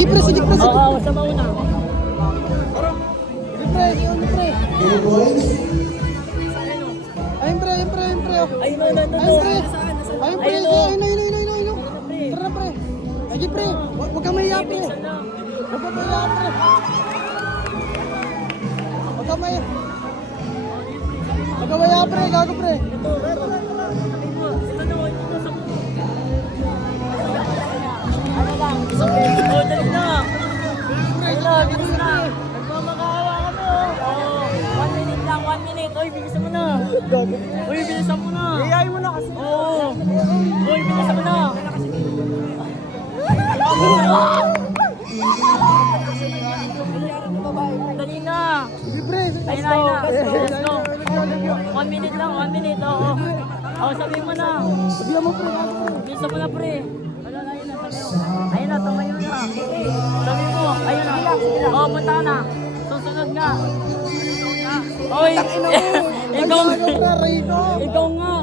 Sige pre, sige pre, sige. Oo, sa mauna. Sige pre, sige pre. Ayun pre, ayun pre, ayun pre. Ay, no. Ayun pre. Ayun pre, Ayun, ayun. Tara pre. Sige pre, huwag kang mahiya pre. Huwag kang mahiya pre. Huwag kang mahiya. Huwag kang mahiya pre, gago pre. Ano lang, oh, dali na. Ayun na, bilis na. Nagmamakaawa kami, oh. 1 minute lang, 1 minute. Oy, bilisan mo na. Uy, bilisan mo na. Iyayin mo na kasi. Oo. Uy, bilisan mo na. Dali na. Sige pre. Ayun na, let's go. 1 minute lang, 1 minute, oo. Oo, sabihin mo na. Sabihan mo pre. Bilisan mo na, pre. Wala na, ayun na, sabi mo. Ayun na, tumayo na. Sabi mo, ayun na. Oo, punta ka na. Susunod nga. Oy, ikaw nga.